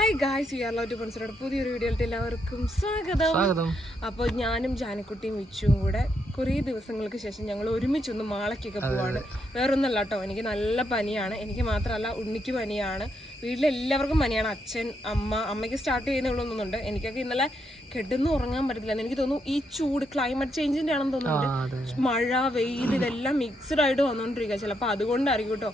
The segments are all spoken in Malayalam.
Hi guys we are love to പൺസറോട് പുതിയൊരു വീഡിയോയിലേക്ക് എല്ലാവർക്കും സ്വാഗതം. അപ്പോൾ ഞാനും ജാനക്കുട്ടിയും വിച്ചും കൂടെ കുറേ ദിവസങ്ങൾക്ക് ശേഷം ഞങ്ങൾ ഒരുമിച്ച് ഒന്ന് മാളയ്ക്കൊക്കെ പോവാണ്. വേറൊന്നല്ല കേട്ടോ എനിക്ക് നല്ല പനിയാണ്. എനിക്ക് മാത്രമല്ല ഉണ്ണിക്ക് പനിയാണ്. വീട്ടിലെല്ലാവർക്കും പനിയാണ്. അച്ഛൻ അമ്മ അമ്മയ്ക്ക് സ്റ്റാർട്ട് ചെയ്യുന്ന ഉള്ളൊന്നുണ്ട് എനിക്കൊക്കെ ഇന്നലെ കിടന്ന് ഉറങ്ങാൻ പറ്റത്തില്ല. എനിക്ക് തോന്നുന്നു ഈ ചൂട് ക്ലൈമറ്റ് ചേഞ്ചിന്റെ ആണെന്ന് തോന്നുന്നു തോന്നുന്നുണ്ട് മഴ വെയിൽ ഇതെല്ലാം മിക്സ്ഡ് ആയിട്ട് വന്നുകൊണ്ടിരിക്കുക ചിലപ്പോൾ അതുകൊണ്ടായിരിക്കും കേട്ടോ.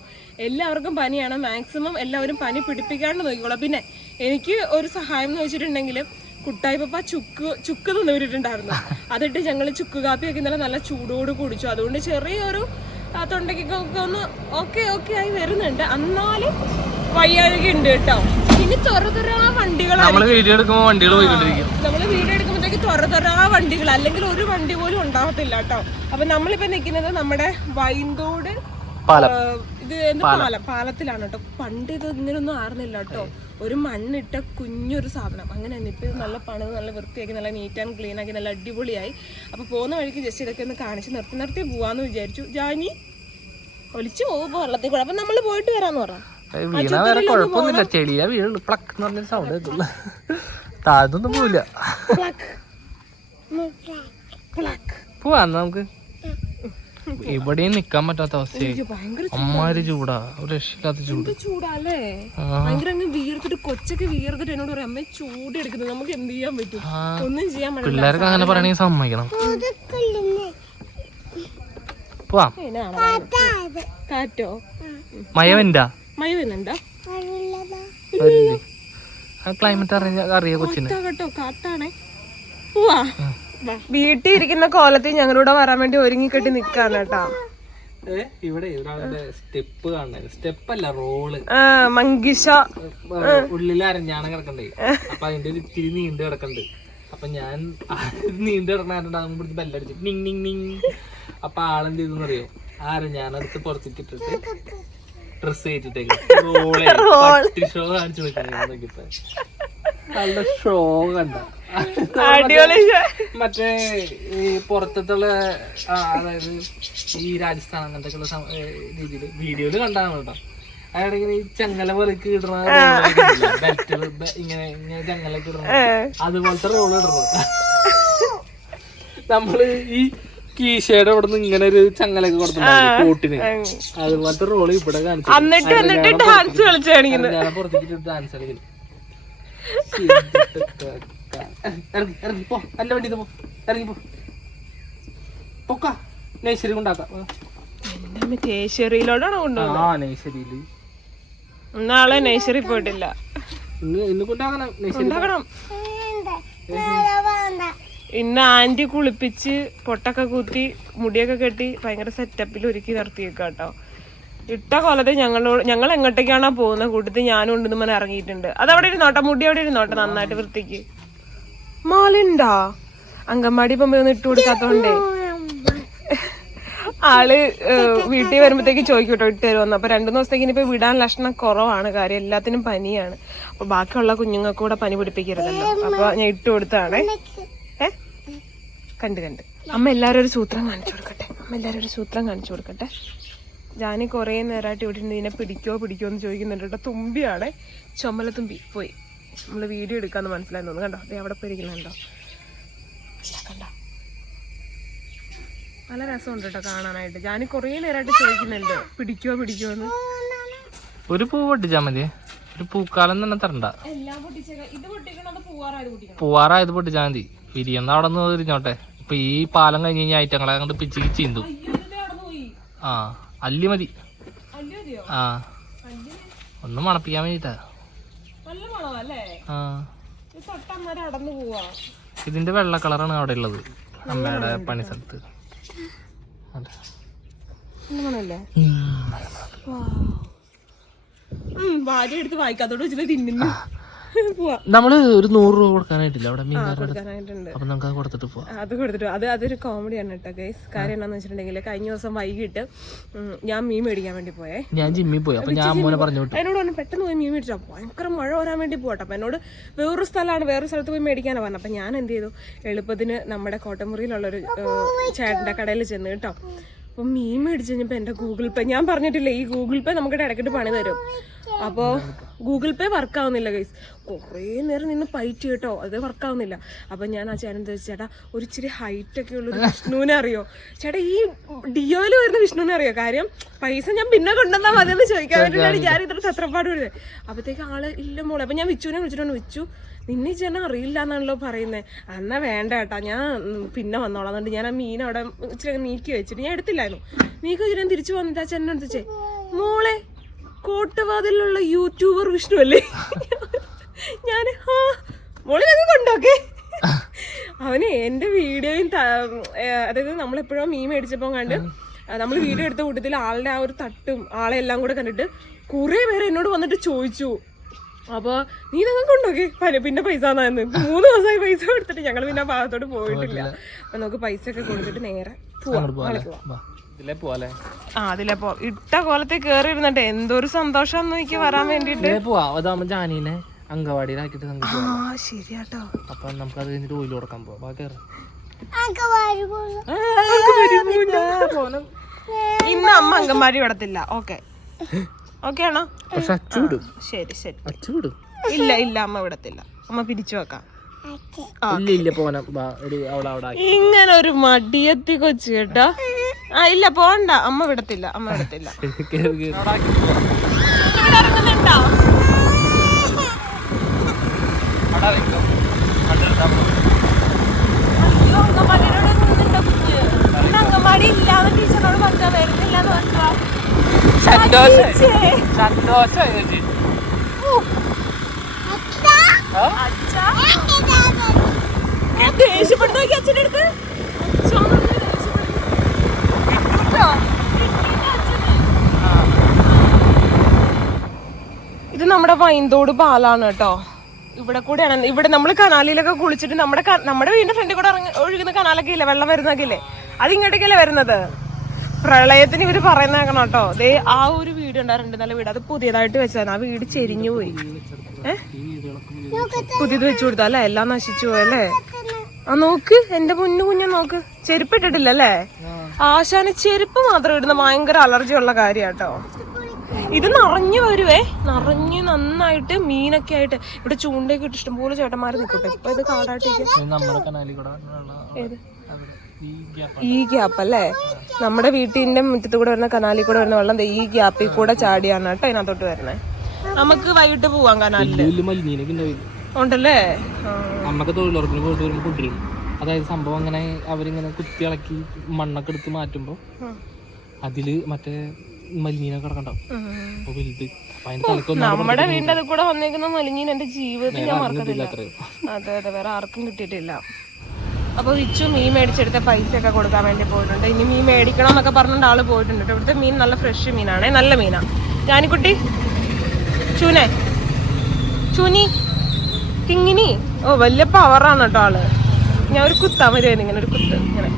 എല്ലാവർക്കും പനിയാണ്. മാക്സിമം എല്ലാവരും പനി പിടിപ്പിക്കാണ്ട് നോക്കിക്കോളാം. പിന്നെ എനിക്ക് ഒരു സഹായം എന്ന് വെച്ചിട്ടുണ്ടെങ്കിൽ കുട്ടായി പപ്പ ചുക്ക് ചുക്ക് തന്നിട്ടുണ്ടായിരുന്നു അതിട്ട് ഞങ്ങൾ ചുക്ക് കാപ്പിയൊക്കെ ഇന്നലെ നല്ല ചൂടോട് കുടിച്ചു. അതുകൊണ്ട് ചെറിയൊരു തൊണ്ടയ്ക്കൊക്കെ ഒന്ന് ഓക്കെ ഓക്കെ ആയി വരുന്നുണ്ട്. എന്നാലും വയ്യാഴക ഉണ്ട് കേട്ടോ. ഇനി തുറതുറാ വണ്ടികൾ വണ്ടികളാണ് നമ്മൾ വീഡിയോ വണ്ടികൾ നമ്മൾ വീഡിയോ എടുക്കുമ്പോഴത്തേക്ക് തുറതുറാ തുറ വണ്ടികൾ അല്ലെങ്കിൽ ഒരു വണ്ടി പോലും ഉണ്ടാകത്തില്ല കേട്ടോ. അപ്പൊ നമ്മളിപ്പോ നിൽക്കുന്നത് നമ്മുടെ വൈന്തോട് പാലം. ഇത് എന്ത് പാലം. പാലത്തിലാണ് കേട്ടോ. പണ്ട് ഇത് ഇങ്ങനൊന്നും ആർന്നില്ല കേട്ടോ. ഒരു മണ്ണിട്ട കുഞ്ഞൊരു സാധനം. അങ്ങനെ ഇപ്പം ഇത് നല്ല പണിത് നല്ല വൃത്തിയാക്കി നല്ല നീറ്റ് ആൻഡ് ക്ലീൻ ആക്കി നല്ല അടിപൊളിയായി. അപ്പൊ പോകുന്ന വഴിക്ക് ജസ്റ്റ് ഇതൊക്കെ ഒന്ന് കാണിച്ച് നിർത്തി നിർത്തി പോവാന്ന് വിചാരിച്ചു. ജാനി ഒലിച്ചു പോകുമ്പോ വെള്ളത്തിൽ കൂടെ. അപ്പൊ നമ്മൾ പോയിട്ട് വരാന്ന് പറഞ്ഞു? വീണ വേറെ കുഴപ്പമൊന്നുമില്ല. ചെളിയാ വീഴുള്ളൂ പ്ലക്ക് എന്ന് സൗണ്ട് കേട്ടുള്ള പോവില്ല. പോവാ നമുക്ക്. ഇവിടെയും നിക്കാൻ പറ്റാത്ത അവസ്ഥയായി. അമ്മാര് ചൂടാ. ഒരു രക്ഷയില്ലാത്ത ചൂട്. ചൂടാല്ലേ. ഭയങ്കര അങ്ങ് വീർത്തിട്ട് കൊച്ചൊക്കെ വീർത്തിട്ട് എന്നോട് പറയാം അമ്മ ചൂട് എടുക്കുന്നത്. നമുക്ക് എന്ത് ചെയ്യാൻ പറ്റും? ഒന്നും ചെയ്യാൻ പറ്റില്ല പിള്ളേർക്ക് അങ്ങനെ പറയണെങ്കിൽ സമ്മതിക്കണം. പോവാം. കാറ്റോ? മഴ വരുന്നുണ്ടോ ആ ക്ലൈമറ്റ് അറിയ കൊച്ചിന്. കേട്ടോ കാട്ടാണേ പോവാ. വീട്ടിൽ ഇരിക്കുന്ന കോലത്തിൽ ഞങ്ങളിവിടെ വരാൻ വേണ്ടി ഒരുങ്ങിക്കെട്ടി നിക്കാന്ന് കേട്ടോ. ഇവിടെ ഒരാളുടെ സ്റ്റെപ്പ് കാണുന്നത് സ്റ്റെപ്പ് അല്ല റോൾ മങ്കിഷ. ഉള്ളിൽ അരഞ്ഞാണം കിടക്കണ്ടേ? അപ്പൊ അതിന്റെ ഒരു ഇത്തിരി നീണ്ടു കിടക്കണ്ട്. അപ്പൊ ഞാൻ നീണ്ടു കിടക്കണ പിടിച്ച് ബെല്ലടിച്ചു നിങ് നിങ് നിങ് അപ്പൊ ആളെന്ത് ചെയ്തെന്ന് അറിയോ? ആ അരഞ്ഞാണെടുത്ത് പുറത്തേക്ക് ഇട്ടിട്ട് ഡ്രസ് കയറ്റിട്ടേക്ക് റോൾ. ഷോ കാണിച്ചു നോക്കിയപ്പോ നല്ല ഷോ കണ്ട അടിപൊളി മറ്റേ ഈ പുറത്തുള്ള അതായത് ഈ രാജസ്ഥാൻ അങ്ങനത്തെ രീതിയിൽ വീഡിയോയിൽ കണ്ടാണ് കേട്ടോ. അയാളിങ്ങനെ ഈ ചങ്ങല പോലെ ഇടണ ഇങ്ങനെ ഇങ്ങനെ ചങ്ങലൊക്കെ ഇടണ അതുപോലത്തെ റോൾ ഇടണത് നമ്മൾ ഈ കീശയുടെ അവിടെ നിന്ന് ഇങ്ങനെ ഒരു ചങ്ങലൊക്കെ കൊടുത്തിട്ടുണ്ടായിരുന്നു കോട്ടിന്? അതുപോലത്തെ റോൾ ഇവിടെ കാണിച്ചു പുറത്തേക്ക് ഡാൻസ് കളിക്കുന്നു ഇറങ്ങി ഇറങ്ങി പോ അല്ല വണ്ടി പോ ഇറങ്ങി പോ പൊക്ക നഴ്സറി കൊണ്ടാക്കാം കേശറിയിലോട്ടാണ് കൊണ്ടുപോകുന്നത് ആ നഴ്സറിയിൽ നാളെ നേഴ്സറി പോയിട്ടില്ല ഇന്ന് ആന്റി കുളിപ്പിച്ച് പൊട്ടൊക്കെ കുത്തി മുടിയൊക്കെ കെട്ടി ഭയങ്കര സെറ്റപ്പിൽ ഒരുക്കി നിർത്തിയേക്ക കേട്ടോ ഇട്ട കൊലത്തെ ഞങ്ങളോട് ഞങ്ങൾ എങ്ങോട്ടേക്കാണോ പോകുന്ന കൂട്ടത്തിൽ ഞാനും ഉണ്ടെന്ന് പറഞ്ഞ് ഇറങ്ങിയിട്ടുണ്ട്. അത് അവിടെ ഇരുന്നോട്ടെ മുടി അവിടെ ഇരുന്നോട്ടെ നന്നായിട്ട് വൃത്തിക്ക്. മാലുണ്ടാ അങ്കമാടി പോകുമ്പോ ഇട്ടു കൊടുക്കാത്തോണ്ടേ. ആൾ വീട്ടിൽ വരുമ്പോഴത്തേക്ക് ചോദിക്കും കേട്ടോ ഇട്ട് തരുമെന്ന് അപ്പൊ രണ്ടു ദിവസത്തേക്ക് ഇനിയിപ്പോ വിടാൻ ലക്ഷണം കുറവാണ്. കാര്യം എല്ലാത്തിനും പനിയാണ്. അപ്പൊ ബാക്കിയുള്ള കുഞ്ഞുങ്ങൾക്ക് കൂടെ പനി പിടിപ്പിക്കരുതല്ലോ. അപ്പൊ ഞാൻ ഇട്ട് കൊടുത്താണ് ഏ? കണ്ട് കണ്ട്. അമ്മ എല്ലാരും ഒരു സൂത്രം കാണിച്ചു കൊടുക്കട്ടെ. അമ്മ എല്ലാരും ഒരു സൂത്രം കാണിച്ചു കൊടുക്കട്ടെ. ജാനി കുറേ നേരമായിട്ട് ഇവിടെ ഇതിനെ പിടിക്കോ പിടിക്കോ എന്ന് ചോദിക്കുന്നുണ്ട് കേട്ടോ. തുമ്പിയാണ്. ചുമല തുമ്പി. പോയി. നമ്മൾ വീഡിയോ എടുക്കാമെന്ന് മനസ്സിലായി തോന്നുന്നു. കണ്ടോ? ദേ അവിടെ പോയി ഇരിക്കുന്നുണ്ടോ കണ്ടോ? നല്ല രസമുണ്ട് കേട്ടോ കാണാനായിട്ട്. ഞാൻ കുറേ നേരമായിട്ട് ചോദിക്കുന്നുണ്ട്. പിടിക്കോ പിടിക്കോ എന്ന്. ഒരു പൂ പൊട്ടിച്ചാ മതി. ഒരു പൂക്കാലം തന്നെ തരണ്ട. പൂവാറായത് പൊട്ടിച്ചാ മതി. പിരിയുന്ന അവിടെ നിന്ന് തിരിഞ്ഞോട്ടെ. ഇപ്പൊ ഈ പാലം കഴിഞ്ഞ് കഴിഞ്ഞാൽ ഐറ്റങ്ങളെ അങ്ങോട്ട് പിച്ചിക്ക് ചീന്തും. ആ. അല്ലി മതി ആ. ഒന്ന് മണപ്പിക്കാൻ വേണ്ടിട്ടാ. ഇതിന്റെ വെള്ള കളറാണ് അവിടെ ഉള്ളത്. അമ്മയുടെ പണി സ്ഥലത്ത്. ഭാര്യ എടുത്ത് വായിക്കാത്തോട് വെച്ചിട്ട് തിന്നുന്നു. നമ്മൾ ഒരു നൂറ് രൂപ കൊടുക്കാനായിട്ടില്ല. അവിടെ മീൻ കൊടുക്കാനായിട്ടുണ്ട്. അപ്പൊ നമുക്ക് അത് കൊടുത്തിട്ട് പോവാം. അത് കൊടുത്തിട്ട് അത് അതൊരു കോമഡിയാണ് കേട്ടോ ഗൈസ് കാര്യം എന്താണെന്ന് വെച്ചിട്ടുണ്ടെങ്കിൽ കഴിഞ്ഞ ദിവസം വൈകിട്ട് ഞാൻ മീൻ മേടിക്കാൻ വേണ്ടി പോയേ. ഞാൻ ജിമ്മിൽ പോയി. അപ്പൊ ഞാൻ മോനെ പറഞ്ഞു വിട്ടു. എന്നോട് പറഞ്ഞു പെട്ടെന്ന് പോയി മീൻ മേടിച്ചാ. ഭയങ്കര മഴ വരാൻ വേണ്ടി പോട്ടെ അപ്പൊ എന്നോട് വേറൊരു സ്ഥലമാണ് വേറൊരു സ്ഥലത്ത് പോയി മേടിക്കാനാണ് പറഞ്ഞത്. അപ്പൊ ഞാൻ എന്ത് ചെയ്തു? എളുപ്പത്തിന് നമ്മുടെ കോട്ടമുറിയിലുള്ള ഒരു ചേട്ടന്റെ കടയിൽ ചെന്ന് കേട്ടോ അപ്പം മീൻ മേടിച്ച് കഴിഞ്ഞപ്പോൾ എന്റെ ഗൂഗിൾ പേ ഞാൻ പറഞ്ഞിട്ടില്ലേ ഈ ഗൂഗിൾ പേ നമുക്ക് ഇടയ്ക്കിട്ട് പണി തരും. അപ്പോൾ ഗൂഗിൾ പേ വർക്ക് ആവുന്നില്ല ഗൈസ് കുറേ നേരം നിന്ന് പൈറ്റ് കേട്ടോ അത് വർക്ക് ആവുന്നില്ല. അപ്പൊ ഞാൻ ആ ചേട്ടൻ എന്താ ചേട്ടാ ഒരു ഇച്ചിരി ഹൈറ്റ് ഒക്കെ ഉള്ള ഒരു വിഷ്ണുവിനെ അറിയോ? ചേട്ടാ ഈ ഡിയോയിൽ വരുന്ന വിഷ്ണുവിനെ അറിയോ? കാര്യം പൈസ ഞാൻ പിന്നെ കൊണ്ടുവന്നാ മതി എന്ന് ചോദിക്കാൻ വേണ്ടിയിട്ടാണ് ഞാൻ ഇത്ര തത്രപ്പാട് വരുന്നത്. അപ്പത്തേക്ക് ആൾ ഇല്ല മോളെ. അപ്പൊ ഞാൻ വിച്ചുവിനെ വിളിച്ചിട്ടുണ്ട് വിച്ചു. നിന്നെ ചേട്ടൻ അറിയില്ല എന്നാണല്ലോ പറയുന്നത് എന്നാ വേണ്ട കേട്ടാ ഞാൻ പിന്നെ വന്നോളാം. ഞാൻ ആ മീൻ അവിടെ ഇച്ചിരി നീക്കി വെച്ചിട്ട് ഞാൻ എടുത്തില്ലായിരുന്നു. നീക്കി വെച്ചിട്ട് ഞാൻ തിരിച്ചു വന്നിട്ട് ആ ചേട്ടൻ എടുത്തേ മോളെ കോട്ടവാതിലുള്ള യൂട്യൂബർ വിഷ്ണു അല്ലേ? ഞാൻ ആ മോളെ ഞങ്ങൾ കൊണ്ടോക്കെ. അവന് എന്റെ വീഡിയോയും അതായത് നമ്മളെപ്പോഴോ മീൻ മേടിച്ചപ്പോ കണ്ട് നമ്മൾ വീഡിയോ എടുത്ത കൂട്ടത്തിൽ ആളുടെ ആ ഒരു തട്ടും ആളെ എല്ലാം കൂടെ കണ്ടിട്ട് കുറെ പേര് എന്നോട് വന്നിട്ട് ചോദിച്ചു. അപ്പൊ നീ നിങ്ങൾ കൊണ്ടോക്കെ പിന്നെ പൈസ തന്നായിരുന്നു മൂന്ന് ദിവസമായി പൈസ കൊടുത്തിട്ട് ഞങ്ങൾ പിന്നെ ആ ഭാഗത്തോട്ട് പോയിട്ടില്ല. അപ്പൊ നമുക്ക് പൈസ ഒക്കെ കൊടുത്തിട്ട് നേരെ പോവാം. ആ അതിലെ പോ. ഇട്ട കോലത്തെ കേറി ഇരുന്നിട്ട് എന്തൊരു സന്തോഷം എനിക്ക് വരാൻ വേണ്ടിട്ട് പോവാ. ജാനീനെ അങ്കവാടിയിലാക്കിട്ട്. ശരിയാട്ടോ. അപ്പൊ നമുക്ക് അത് കഴിഞ്ഞിട്ട് ഓയിൽ കൊടുക്കാൻ പോവാം. ബാക്കി കേറ്. ഇന്ന് അമ്മ അങ്കന്മാരി വിടത്തില്ല. ഓക്കെ. ഓക്കെ ആണോ പക്ഷെ ശരി ഇല്ല ഇല്ല അമ്മ വിടത്തില്ല. അമ്മ പിരിച്ചു വെക്കാം. ഇല്ല പോന. ഇങ്ങനെ ഒരു മടിയത്തി കൊച്ചു കേട്ടോ. ആ ഇല്ല പോണ്ട. അമ്മ വിടത്തില്ല അമ്മ വിടത്തില്ല. ഇറങ്ങുന്നുണ്ടോ അവിടെ ഇറങ്ങിക്കോ. അവിടെ എടുത്താ മതി. അയ്യോ, അങ്കൻവാടിയുടെ അവിടെ നിന്നിട്ടുണ്ടോ കുഞ്ഞ്? ഇന്ന് അങ്കൻവാടി ഇല്ലാന്ന് ടീച്ചറിനോട് പറഞ്ഞാ വരുന്നില്ല എന്ന് പറഞ്ഞാ സന്തോഷം സന്തോഷം ചേച്ചി. ദേഷ്യപ്പെടുന്ന അച്ഛന്റെ അടുത്ത്. ഇത് നമ്മുടെ വൈന്തോട് പാലാണ് കേട്ടോ. ഇവിടെ കൂടെയാണ്. ഇവിടെ നമ്മൾ കനാലിലൊക്കെ കുളിച്ചിട്ട് നമ്മുടെ നമ്മുടെ വീടിന്റെ ഫ്രണ്ടിൽ കൂടെ ഇറങ്ങി ഒഴുകുന്ന കനാലൊക്കെ ഇല്ലേ? വെള്ളം വരുന്നൊക്കെ ഇല്ലേ? അത് ഇങ്ങോട്ടേക്കല്ലേ വരുന്നത്? പ്രളയത്തിന് ഇവർ പറയുന്നേക്കണം കേട്ടോ. ദേ ആ ഒരു വീട് ഉണ്ടായിരുന്നു നല്ല വീട്. അത് പുതിയതായിട്ട് വെച്ചതാണ്. ആ വീട് ചെരിഞ്ഞു പോയി. പുതിയത് വെച്ചു കൊടുത്താ. അല്ലേ? എല്ലാം നശിച്ചു പോയല്ലേ ആ നോക്ക്. എന്റെ മുന്നു കുഞ്ഞ നോക്ക്. ചെരുപ്പ് ഇട്ടിട്ടില്ല അല്ലേ? ആശാന് ചെരുപ്പ് മാത്രം ഇടുന്ന ഭയങ്കര അലർജി ഉള്ള കാര്യാട്ടോ ഇത് നിറഞ്ഞു വരുവേ. നിറഞ്ഞ് നന്നായിട്ട് മീനൊക്കെ ആയിട്ട്. ഇവിടെ ചൂണ്ടയൊക്കെ ഇട്ട് ഇഷ്ടംപോലെ ചേട്ടന്മാര് നിൽക്കട്ടെ. ഇപ്പൊ ഇത് കാടായിട്ടേക്ക് ഈ ഗ്യാപ്പ് അല്ലേ? നമ്മുടെ വീട്ടിന്റെ മുറ്റത്ത് കൂടെ വരുന്ന കനാലിൽ കൂടെ വരുന്ന വെള്ളം ഈ ഗ്യാപ്പിൽ കൂടെ ചാടിയാണ് കേട്ടോ അതിനകത്തോട്ട് വരണേ നമുക്ക് വൈകിട്ട് പോവാം കനാലിൽ ഉണ്ടല്ലേ. അമ്മയ്ക്ക് തൊഴിലുറപ്പിന് പോയിട്ട് വരുമ്പോൾ കൊണ്ടുവരും അതായത് സംഭവം അങ്ങനെ അവരിങ്ങനെ കുത്തി ഇളക്കി മണ്ണൊക്കെ എടുത്ത് മാറ്റുമ്പോ അതിൽ മറ്റേ മലിനീനൊക്കെ കിടക്കണ്ടാവും. അപ്പൊ വലുത്. നമ്മുടെ വീടിന്റെ കൂടെ വന്നേക്കുന്ന മലിനീന എന്റെ ജീവിതത്തിൽ ഞാൻ മറക്കത്തില്ല. അതെ അതെ വേറെ ആർക്കും കിട്ടിയിട്ടില്ല. അപ്പൊ വിച്ചു മീൻ മേടിച്ചെടുത്ത പൈസ ഒക്കെ കൊടുക്കാൻ വേണ്ടി പോയിട്ടുണ്ട്. ഇനി മീൻ മേടിക്കണം എന്നൊക്കെ പറഞ്ഞിട്ട് ആൾ പോയിട്ടുണ്ട്. ഇവിടുത്തെ മീൻ നല്ല ഫ്രഷ് മീനാണേ. നല്ല മീനാ. ഞാനിക്കുട്ടി. ചൂനെ. ചൂനി. കിങ്ങിനി. ഓ വലിയ പവറാണ് കേട്ടോ ആൾ. ഞാൻ ഒരു കുത്താൻ വരുമായിരുന്നു ഇങ്ങനെ ഒരു കുത്ത് ഇങ്ങനെ.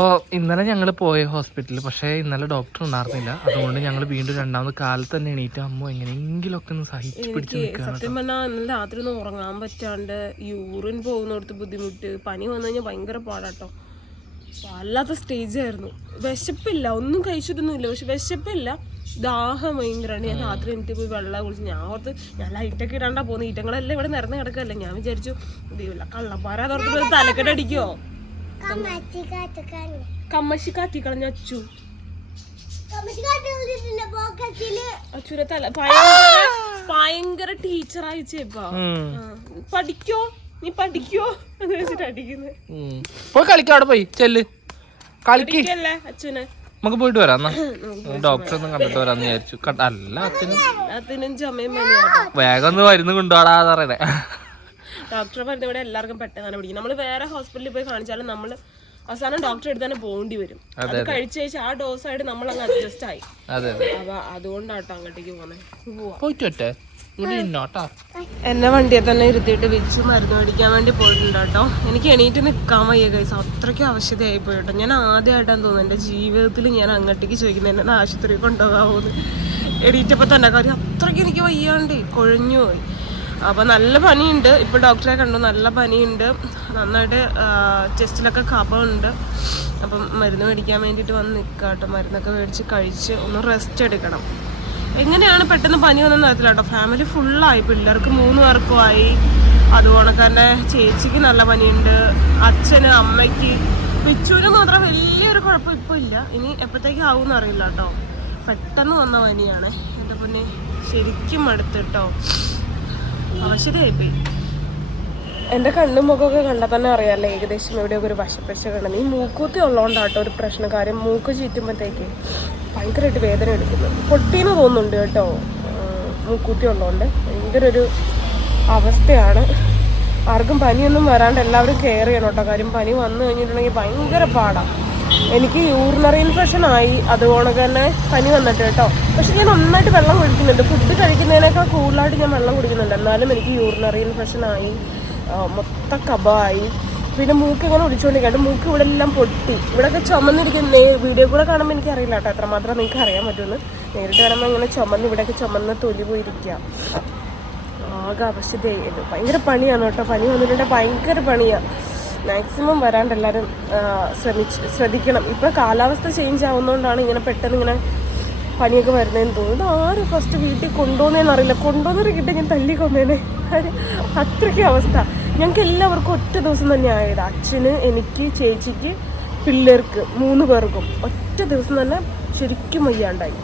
അപ്പോൾ ഇന്നലെ ഞങ്ങൾ പോയ ഹോസ്പിറ്റലിൽ പക്ഷേ ഇന്നലെ ഡോക്ടർ ഉണ്ടായിരുന്നില്ല. അതുകൊണ്ട് ഞങ്ങൾ വീണ്ടും രണ്ടാമത് കാലത്ത് തന്നെ എണീറ്റ് അമ്മ എങ്ങനെയെങ്കിലും ഒക്കെ ഒന്ന് സഹിച്ച് പിടിച്ച് നിൽക്കുകയാണ് സത്യം പറഞ്ഞാൽ ഇന്നലെ രാത്രി ഒന്നും ഉറങ്ങാൻ പറ്റാണ്ട് യൂറിൻ പോകുന്നിടത്ത് ബുദ്ധിമുട്ട്. പനി വന്നു കഴിഞ്ഞാൽ ഭയങ്കര പാടാട്ടോ. വല്ലാത്ത സ്റ്റേജായിരുന്നു വിശപ്പില്ല ഒന്നും കഴിച്ചിട്ടൊന്നുമില്ല. പക്ഷെ വിശപ്പില്ല ദാഹം ഭയങ്കരമാണ് ഞാൻ രാത്രി എനിക്ക് പോയി വെള്ളം കുടിച്ച് ഞാൻ ഓർത്ത് ഞാൻ ലൈറ്റൊക്കെ ഇടാണ്ടാ പോകുന്നത് ഈറ്റങ്ങളെല്ലാം ഇവിടെ നിറഞ്ഞു കിടക്കല്ലേ ഞാൻ വിചാരിച്ചു ദൈവമില്ല കള്ളപ്പാറ തോർത്ത് തലക്കെട്ടടിക്കോ കമ്മശി കാറ്റി കളഞ്ഞ. അച്ചു. അച്ചുരെ തല ഭയങ്കര ഭയങ്കര ടീച്ചറായി അയച്ചേപ്പാ പഠിക്കോ? നീ പഠിക്കോ? എന്ന് വെച്ചിട്ട് അടിക്കുന്നത് പോയി കളിക്കാം അവിടെ പോയി. ചെല്ല്. കളിക്ക്. അച്ഛനെ? നമുക്ക് പോയിട്ട് വരാം ഡോക്ടർ ഡോക്ടറെ ഒന്നും കണ്ടിട്ട് വരാന്ന് വിചാരിച്ചു. കണ്ട- അല്ല അച്ഛനും വേഗം ഒന്ന് മരുന്ന് കൊണ്ടുപോടാ പറയണേ. ഡോക്ടറെ പറഞ്ഞ ഇവിടെ എല്ലാവർക്കും പെട്ടെന്നാണ് പിടിക്കും നമ്മൾ വേറെ ഹോസ്പിറ്റലിൽ പോയി കാണിച്ചാലും നമ്മൾ അവസാനം ഡോക്ടറെ അടുത്ത് തന്നെ പോകേണ്ടി വരും. അത് കഴിച്ചു കഴിച്ച് ആ ഡോസ് ആയിട്ട് നമ്മൾ അങ്ങ് അഡ്ജസ്റ്റ് ആയി. അതെ അപ്പൊ അതുകൊണ്ടാട്ടോ അങ്ങോട്ടേക്ക് പോകുന്നത് പോവാ. പോയിട്ട് വട്ടെ ഇവിടെ ഇന്നോട്ടാ എന്നെ വണ്ടിയെ തന്നെ ഇരുത്തിയിട്ട് വിളിച്ച് മരുന്ന് മേടിക്കാൻ വേണ്ടി പോയിട്ടുണ്ട് കേട്ടോ എനിക്ക് എണീറ്റ് നിൽക്കാൻ വയ്യ കൈസ് അത്രയ്ക്കും ആവശ്യതയായി പോയി കേട്ടോ ഞാൻ ആദ്യമായിട്ടാണ് തോന്നുന്നത് എന്റെ ജീവിതത്തിൽ ഞാൻ അങ്ങോട്ടേക്ക് ചോദിക്കുന്നത് എന്നെ ആശുപത്രി കൊണ്ടുപോകാമോന്ന് എണീറ്റപ്പോൾ തന്നെ കാര്യം അത്രയ്ക്ക് എനിക്ക് വയ്യാണ്ട് കൊഴഞ്ഞു പോയി അപ്പോൾ നല്ല പനിയുണ്ട്. ഇപ്പോൾ ഡോക്ടറെ കണ്ടു. നല്ല പനിയുണ്ട്. നന്നായിട്ട് ചെസ്റ്റിലൊക്കെ കഫമുണ്ട് അപ്പം മരുന്ന് മേടിക്കാൻ വേണ്ടിയിട്ട് വന്ന് നിൽക്കുക കേട്ടോ മരുന്നൊക്കെ മേടിച്ച് കഴിച്ച് ഒന്ന് റെസ്റ്റ് എടുക്കണം. എങ്ങനെയാണ് പെട്ടെന്ന് പനി വന്നെന്ന് അറിയത്തില്ല കേട്ടോ. ഫാമിലി ഫുള്ളായി പിള്ളേർക്ക് മൂന്ന് പേർക്കും ആയി. അതുപോലെ തന്നെ ചേച്ചിക്ക് നല്ല പനിയുണ്ട്. അച്ഛന് അമ്മയ്ക്ക് പിച്ചുവിന് മാത്രം വലിയൊരു കുഴപ്പം ഇപ്പോൾ ഇല്ല. ഇനി എപ്പോഴത്തേക്കും ആവും അറിയില്ല കേട്ടോ. പെട്ടെന്ന് വന്ന പനിയാണ്. എന്റെ പിന്നെ ശരിക്കും അടുത്ത് കേട്ടോ. എന്റെ കണ്ണും മുഖമൊക്കെ കണ്ടാൽ തന്നെ അറിയാമല്ലോ ഏകദേശം എവിടെയൊക്കെ ഒരു വശപ്പശ കണ്ടത്. ഈ മൂക്കൂത്തി ഉള്ളതുകൊണ്ടാട്ടോ ഒരു പ്രശ്നം. കാര്യം മൂക്ക് ചീറ്റുമ്പോഴത്തേക്ക് ഭയങ്കരമായിട്ട് വേദന എടുക്കുന്നു. പൊട്ടീന്ന് തോന്നുന്നുണ്ട് കേട്ടോ. മൂക്കൂത്തി ഉള്ളതുകൊണ്ട് ഭയങ്കര ഒരു അവസ്ഥയാണ്. ആർക്കും പനിയൊന്നും വരാണ്ട് എല്ലാവരും കെയർ ചെയ്യണം കേട്ടോ. കാര്യം പനി വന്നു കഴിഞ്ഞിട്ടുണ്ടെങ്കിൽ ഭയങ്കര പാടാണ് എനിക്ക് യൂറിനറി ഇൻഫെക്ഷൻ ആയി അതുപോലെ തന്നെ പനി വന്നിട്ട് കേട്ടോ. പക്ഷെ ഞാൻ നന്നായിട്ട് വെള്ളം കുടിക്കുന്നുണ്ട്. ഫുഡ് കഴിക്കുന്നതിനേക്കാൾ കൂടുതലായിട്ട് ഞാൻ വെള്ളം കുടിക്കുന്നുണ്ട്. എന്നാലും എനിക്ക് യൂറിനറി ഇൻഫെക്ഷൻ ആയി മൊത്ത കബായി. പിന്നെ മൂക്ക് ഇങ്ങനെ ഒടിച്ചുകൊണ്ടിരിക്കട്ടെ മൂക്ക് ഇവിടെ എല്ലാം പൊട്ടി. ഇവിടെയൊക്കെ ചുമന്നിരിക്കുന്ന. വീഡിയോ കൂടെ കാണുമ്പോൾ എനിക്ക് അറിയില്ല കേട്ടോ. എത്രമാത്രം നിങ്ങൾക്ക് അറിയാൻ പറ്റുമെന്ന്. നേരിട്ട് കാണുമ്പോൾ ഇങ്ങനെ ചുമന്ന് ഇവിടെയൊക്കെ ചുമന്ന് തൊലി പോയിരിക്കുക. ആകെ അവശതയായിട്ട് ഭയങ്കര പണിയാണ് കേട്ടോ. പനി വന്നിട്ടുണ്ടെങ്കിൽ ഭയങ്കര പണിയാണ് മാക്സിമം വരാണ്ട് എല്ലാവരും ശ്രമിച്ച് ശ്രദ്ധിക്കണം. ഇപ്പം കാലാവസ്ഥ ചേഞ്ച് ആവുന്നതുകൊണ്ടാണ് ഇങ്ങനെ പെട്ടെന്ന് ഇങ്ങനെ പനിയൊക്കെ വരുന്നതെന്ന് തോന്നുന്നു. ആരും ഫസ്റ്റ് വീട്ടിൽ കൊണ്ടുപോകുന്നതെന്ന് അറിയില്ല. കൊണ്ടുവന്നവരെ കിട്ടി ഞാൻ തല്ലി കൊന്നേനെ. അത്രയ്ക്ക് അവസ്ഥ. ഞങ്ങൾക്ക് എല്ലാവർക്കും ഒറ്റ ദിവസം തന്നെ ആയത്. അച്ഛന് എനിക്ക് ചേച്ചിക്ക് പിള്ളേർക്ക് മൂന്ന് പേർക്കും. ഒറ്റ ദിവസം തന്നെ ശരിക്കും വയ്യാണ്ടായി.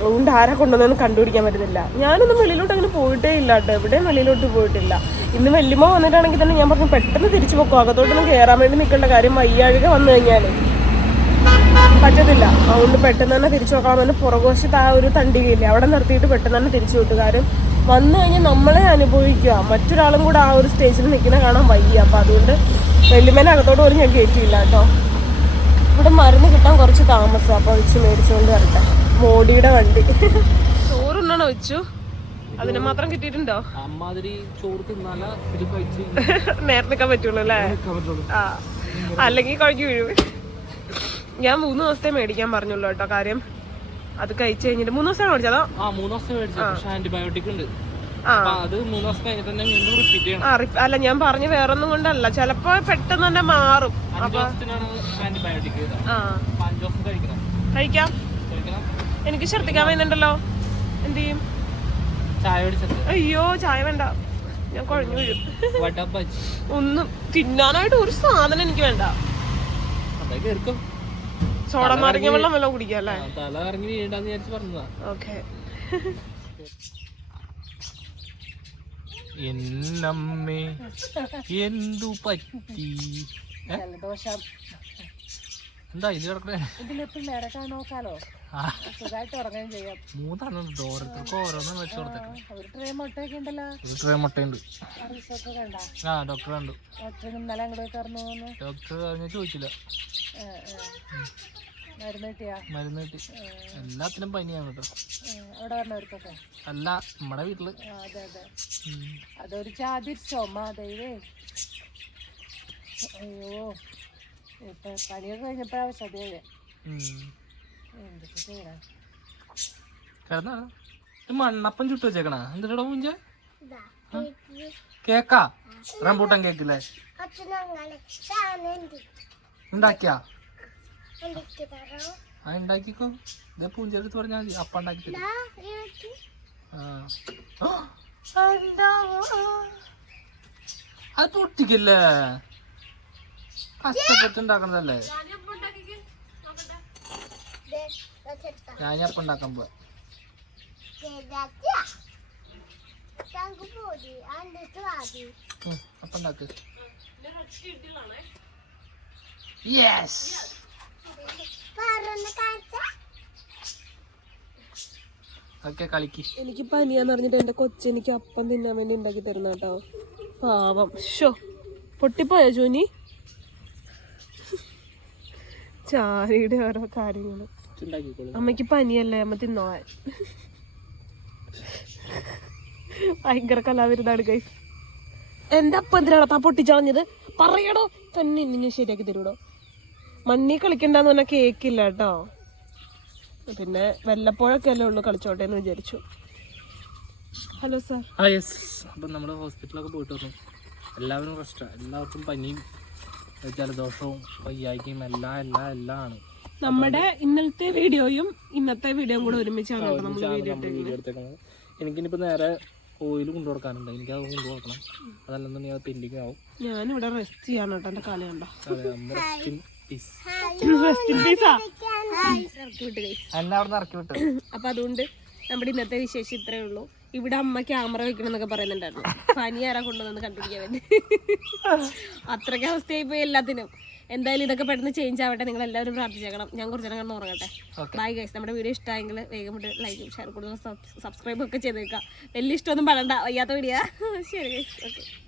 അതുകൊണ്ട് ആരാ കൊണ്ടുവന്നു കണ്ടുപിടിക്കാൻ പറ്റുന്നില്ല. ഞാനൊന്നും വെളിയിലോട്ട് അങ്ങനെ പോയിട്ടേ ഇല്ല കേട്ടോ. എവിടെയും വെളിയിലോട്ട് പോയിട്ടില്ല. ഇന്ന് വെല്ലുമ്മ വന്നിട്ടാണെങ്കിൽ തന്നെ ഞാൻ പറഞ്ഞു പെട്ടെന്ന് തിരിച്ചു പൊക്കോ. അകത്തോട്ടൊന്നും കയറാൻ വേണ്ടി നിൽക്കേണ്ട കാര്യം വയ്യാഴിക വന്നു കഴിഞ്ഞാൽ പറ്റത്തില്ല. അതുകൊണ്ട് പെട്ടെന്ന് തന്നെ തിരിച്ചു നോക്കാൻ തന്നെ പുറകോശത്ത് ആ ഒരു തണ്ടികയില്ല അവിടെ നിർത്തിയിട്ട് പെട്ടെന്ന് തന്നെ തിരിച്ചു വിട്ടു. കാര്യം വന്നു കഴിഞ്ഞാൽ നമ്മളെ അനുഭവിക്കുക. മറ്റൊരാളും കൂടെ ആ ഒരു സ്റ്റേജിൽ നിൽക്കുന്ന കാണാൻ വയ്യ. അപ്പം അതുകൊണ്ട് വെല്ലുമേനെ അകത്തോട്ട് പോലും ഞാൻ കയറ്റിയില്ല കേട്ടോ. ഇവിടെ മരുന്ന് കിട്ടാൻ കുറച്ച് താമസം. അപ്പോൾ വെച്ച് മേടിച്ചുകൊണ്ട് വരട്ടെ. മോഡിയുടെ വണ്ടി. ചോറുണ്ണണോ വെച്ചു? അതിന് മാത്രം കിട്ടിയിട്ടുണ്ടോ? അമ്മാതിരി ചോറ് തിന്നാല നേരത്തെ നിൽക്കാൻ പറ്റുള്ളൂ അല്ലേ? ആ അല്ലെങ്കിൽ കുഴഞ്ഞു വീഴും. ഞാൻ മൂന്ന് ദിവസത്തെ മേടിക്കാൻ പറഞ്ഞുള്ളൂ കേട്ടോ കാര്യം. അത് കഴിച്ചു കഴിഞ്ഞിട്ട് മൂന്ന് ദിവസം മേടിച്ചതോ? ആ മൂന്ന് ദിവസം മേടിച്ചു. പക്ഷെ ആന്റിബയോട്ടിക് ഉണ്ട്. ആ. അപ്പൊ അത് മൂന്ന് ദിവസം കഴിഞ്ഞിട്ട് വീണ്ടും റിപ്പീറ്റ് ആ അല്ല ഞാൻ പറഞ്ഞ വേറൊന്നും കൊണ്ടല്ല. ചിലപ്പോ പെട്ടെന്ന് തന്നെ മാറും. കഴിക്കാം. എനിക്ക് ഛർദിക്കാൻ വരുന്നുണ്ടല്ലോ. എന്ത് ചെയ്യും? അയ്യോ ചായ വേണ്ട. ഞാൻ കുഴഞ്ഞു വീഴും. ഒന്നും തിന്നാനായിട്ട് ഒരു സാധനം എനിക്ക് വേണ്ട. സോഡ നാരങ്ങ വെള്ളം വല്ലതും കുടിക്കാം അല്ലേ? ഓക്കെ. എന്നമ്മേ എന്തു പറ്റി? ഏ? എന്താ ഇത് കിടക്കണേ? ഇതിലിപ്പം നേരത്തെ നോക്കാലോ. ആ, സുഖമായിട്ട് ഉറങ്ങുകയും ചെയ്യാം. മൂന്നെണ്ണം ഉണ്ട് ഓരോരുത്തർക്ക് ഓരോന്നും വെച്ച് കൊടുത്തേക്കണേ. ഒരു ട്രേ മുട്ടയൊക്കെ ഉണ്ടല്ലോ. ഒരു ട്രേ മുട്ടയുണ്ട്. റിസോർട്ട് കണ്ട? ആ ഡോക്ടർ കണ്ടു. ഡോക്ടർ ഇന്നലെ അങ്ങോട്ട് ഡോക്ടർ ചോദിച്ചില്ല. മരുന്ന് കിട്ടിയാ? മരുന്ന് കിട്ടി. എല്ലാത്തിനും പനിയാണ് കേട്ടോ. അവിടെ അല്ല നമ്മുടെ വീട്ടിൽ. അതെ അതെ. അതൊരു ചുമ ദൈവേ. അയ്യോ. ഇപ്പൊ പണിയൊക്കെ കഴിഞ്ഞപ്പോഴാണ് കിടന്നാ. മണ്ണപ്പം ചുട്ട് വെച്ചേക്കണ? എന്തിട്ടാ മുഞ്ച? കേക്കാ. റംബൂട്ടാൻ കേക്കില്ലേ? ഉണ്ടാക്കിയാ? ആ ഉണ്ടാക്കിക്കോ. ഇതേ പൂഞ്ചെടുത്ത് പറഞ്ഞാൽ മതി. അപ്പ ഉണ്ടാക്കി. അത് പൊട്ടിക്കല്ലേ? കഷ്ടപ്പെട്ട് ഉണ്ടാക്കണതല്ലേ ഞാൻ അപ്പം ഉണ്ടാക്കാൻ പോവാ അപ്പം ഉണ്ടാക്ക് യെസ് ഓക്കെ കളിക്ക്. എനിക്ക് പനിയാന്ന് പറഞ്ഞിട്ട് എന്റെ കൊച്ചെനിക്ക് അപ്പം തിന്നാൻ വേണ്ടി ഉണ്ടാക്കി തരുന്ന കേട്ടോ പാവം. Show പൊട്ടിപ്പോയോ Johnny? ചാരിയുടെ ഓരോ കാര്യങ്ങൾ. ഉണ്ടാക്കിക്കോളൂ അമ്മയ്ക്ക് പനിയല്ലേ അമ്മ തിന്നോളാൻ. ഭയങ്കര കലാവിരുതാണ് കൈ എന്റെ അപ്പം എന്തിനാണ് താ പൊട്ടിച്ചളഞ്ഞത്? പറയടോ. തന്നെ ഇന്ന് ഞാൻ ശരിയാക്കി തരൂടോ? മണ്ണി കളിക്കണ്ടെന്ന് പറഞ്ഞാൽ കേക്കില്ല കേട്ടോ. പിന്നെ വല്ലപ്പോഴൊക്കെ അല്ലേ ഉള്ളൂ കളിച്ചോട്ടെ എന്ന് വിചാരിച്ചു. ഹലോ സാർ ആ യെസ് അപ്പം നമ്മൾ ഹോസ്പിറ്റലൊക്കെ പോയിട്ട് വന്നു. എല്ലാവരും റെസ്റ്റാണ് എല്ലാവർക്കും പനിയും ജലദോഷവും വയ്യായ്കയും എല്ലാം എല്ലാം എല്ലാം ആണ് നമ്മുടെ ഇന്നത്തെ വീഡിയോയും ഇന്നത്തെ വീഡിയോയും കൂടെ ഒരുമിച്ചാണ് നമ്മൾ വീഡിയോ എടുത്തേക്കുന്നത്. എനിക്കിനിപ്പോ നേരെ ഓയിൽ കൊണ്ടു കൊടുക്കാനുണ്ട്. എനിക്ക് അത് കൊണ്ടു കൊടുക്കണം. അതല്ലെന്നുണ്ടെങ്കിൽ അത് പെൻഡിങ് ആവും. ഞാനിവിടെ റെസ്റ്റ് ചെയ്യാൻ കേട്ടോ എന്റെ കാലം കണ്ടോ? അവിടെ നിന്ന് ഇറക്കി വിട്ടു അപ്പൊ അതുകൊണ്ട് നമ്മുടെ ഇന്നത്തെ വിശേഷം ഇത്രയേ ഉള്ളൂ. ഇവിടെ അമ്മ ക്യാമറ വെക്കണം എന്നൊക്കെ പറയുന്നുണ്ടായിരുന്നു. പനി ആരാ കൊണ്ടുവന്നു കണ്ടുപിടിക്കാൻ വേണ്ടി. അത്രയ്ക്ക് അവസ്ഥയായി പോയി എല്ലാത്തിനും. എന്തായാലും ഇതൊക്കെ പെട്ടെന്ന് ചേഞ്ച് ആവട്ടെ. നിങ്ങൾ എല്ലാവരും പ്രാർത്ഥിച്ചേക്കണം. ഞാൻ കുറച്ചു നേരം കിടന്ന് ഉറങ്ങട്ടെ. ബൈ ഗൈസ് നമ്മുടെ വീഡിയോ ഇഷ്ടമായെങ്കിൽ വേഗം വിട്ട് ലൈക്കും ഷെയർ കൂടുതൽ സബ്സ്ക്രൈബ് ഒക്കെ ചെയ്തേക്കാം വലിയ ഇഷ്ടമൊന്നും പറയണ്ട. വയ്യാത്ത വീഡിയോ. ശരി ഗൈസ് ഓക്കെ